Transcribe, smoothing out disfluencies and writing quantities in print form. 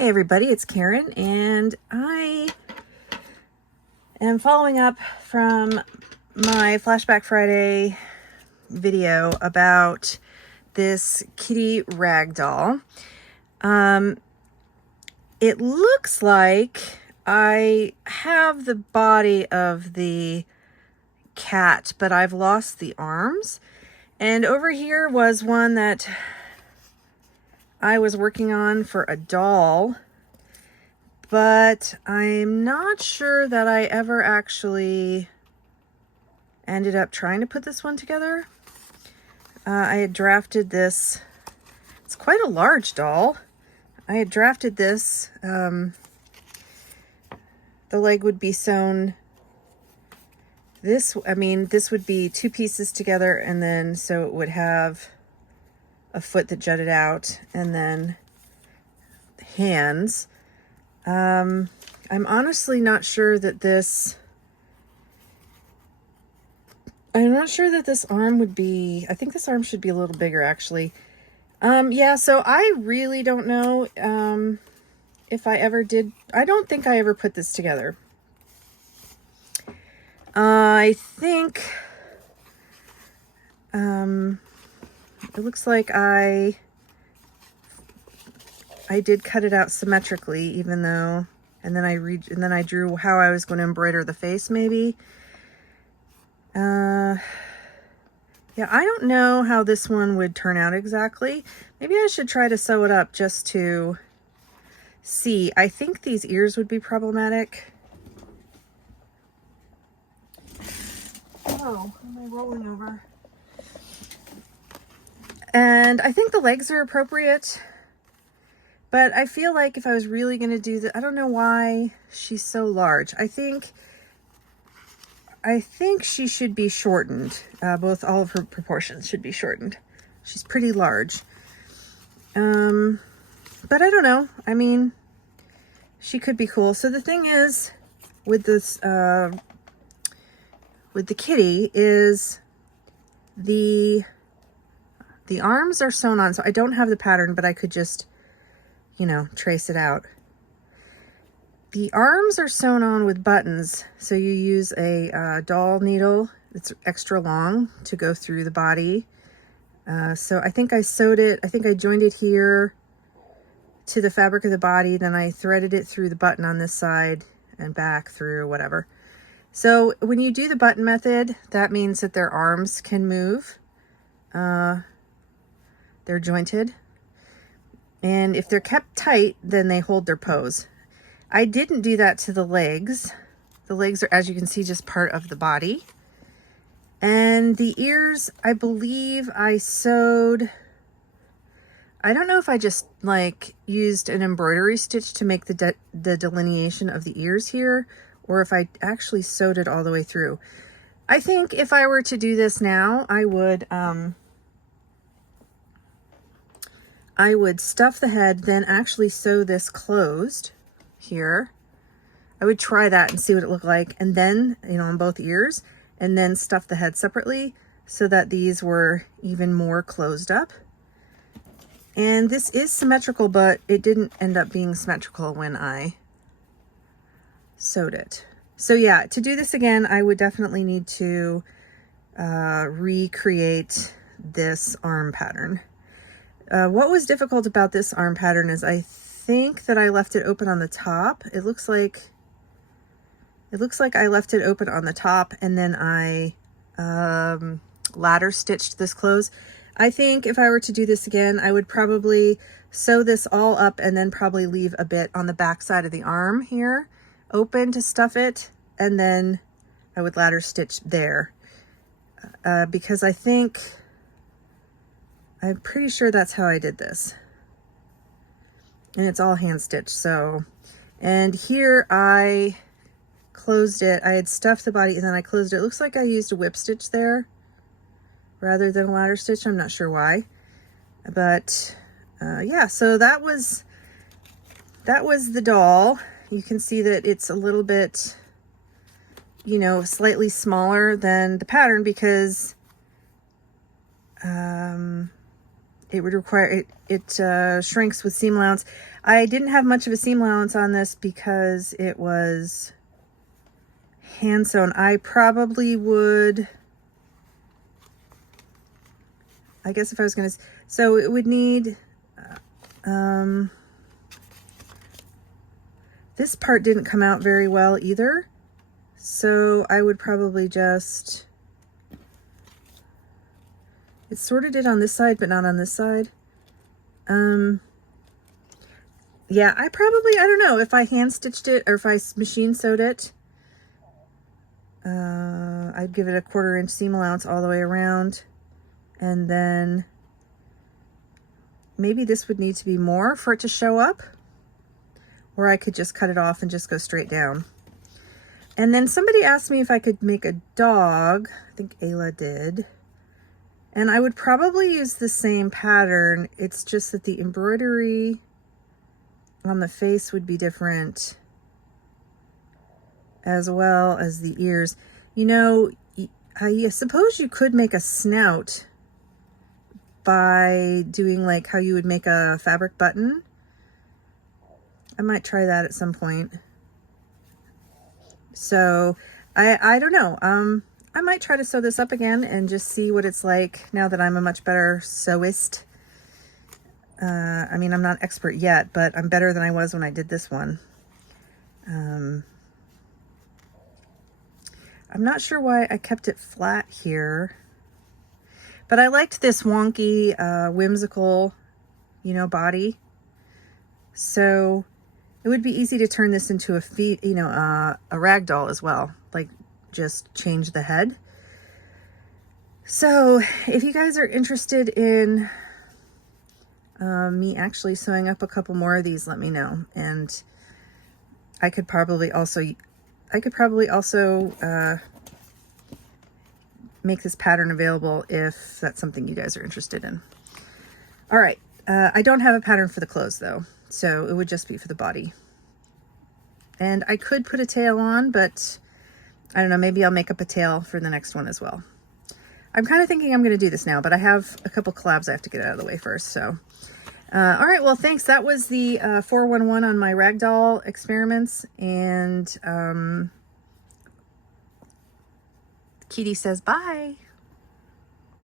Hey everybody, it's Karen, and I am following up from my Flashback Friday video about this kitty rag doll. It looks like I have the body of the cat, but I've lost the arms. And over here was one that I was working on for a doll, but I'm not sure that I ever actually ended up trying to put this one together. I had drafted this. It's quite a large doll. I had drafted this. The leg would be sewn. This would be two pieces together, and then so it would have a foot that jutted out, and then hands. I'm honestly not sure that this, I'm not sure that this arm would be, I think this arm should be a little bigger actually. Yeah, so I really don't know if I ever did. I don't think I ever put this together. I think it looks like I did cut it out symmetrically, even though, and then I drew how I was going to embroider the face, maybe. Yeah, I don't know how this one would turn out exactly. Maybe I should try to sew it up just to see. I think these ears would be problematic. Oh, am I rolling over? And I think the legs are appropriate. But I feel like if I was really going to do that, I don't know why she's so large. I think she should be shortened. All of her proportions should be shortened. She's pretty large. But I don't know. I mean, she could be cool. So the thing is, with this, with the kitty, is the arms are sewn on. So I don't have the pattern, but I could just, you know, trace it out. The arms are sewn on with buttons, so you use a doll needle that's extra long to go through the body. So I think I sewed it, I think I joined it here to the fabric of the body, then I threaded it through the button on this side and back through, whatever. So when you do the button method, that means that their arms can move. They're jointed. And if they're kept tight, then they hold their pose. I didn't do that to the legs. The legs are, as you can see, just part of the body. And the ears, I believe I sewed, I don't know if I just like used an embroidery stitch to make the delineation of the ears here, or if I actually sewed it all the way through. I think if I were to do this now, I would stuff the head, then actually sew this closed here. I would try that and see what it looked like, and then, you know, on both ears, and then stuff the head separately so that these were even more closed up. And this is symmetrical, but it didn't end up being symmetrical when I sewed it. So yeah, to do this again, I would definitely need to recreate this arm pattern. What was difficult about this arm pattern is I think that I left it open on the top. It looks like I left it open on the top, and then I ladder stitched this close. I think if I were to do this again, I would probably sew this all up and then probably leave a bit on the back side of the arm here open to stuff it, and then I would ladder stitch there because I'm pretty sure that's how I did this. And it's all hand stitched. So, and here I closed it. I had stuffed the body and then I closed it. It looks like I used a whip stitch there rather than a ladder stitch. I'm not sure why, but yeah, so that was the doll. You can see that it's a little bit, you know, slightly smaller than the pattern because it would require, it shrinks with seam allowance. I didn't have much of a seam allowance on this because it was hand sewn. I probably would, I guess if I was going to, so it would need, this part didn't come out very well either. So I would probably just, it sort of did on this side, but not on this side. Yeah, I don't know if I hand stitched it or if I machine sewed it. I'd give it a 1/4 inch seam allowance all the way around. And then maybe this would need to be more for it to show up. Or I could just cut it off and just go straight down. And then somebody asked me if I could make a dog. I think Ayla did. And I would probably use the same pattern. It's just that the embroidery on the face would be different, as well as the ears. You know, I suppose you could make a snout by doing like how you would make a fabric button. I might try that at some point. So I don't know. I might try to sew this up again and just see what it's like now that I'm a much better sewist. I mean, I'm not expert yet, but I'm better than I was when I did this one. I'm not sure why I kept it flat here, but I liked this wonky, whimsical, you know, body. So it would be easy to turn this into a rag doll as well, like just change the head. So if you guys are interested in me actually sewing up a couple more of these, let me know. And I could probably also make this pattern available if that's something you guys are interested in. All right, I don't have a pattern for the clothes though, so it would just be for the body. And I could put a tail on, but I don't know, maybe I'll make up a tail for the next one as well. I'm kind of thinking I'm going to do this now, but I have a couple collabs I have to get out of the way first. So, all right, well, thanks. That was the 411 on my ragdoll experiments. And Kitty says bye.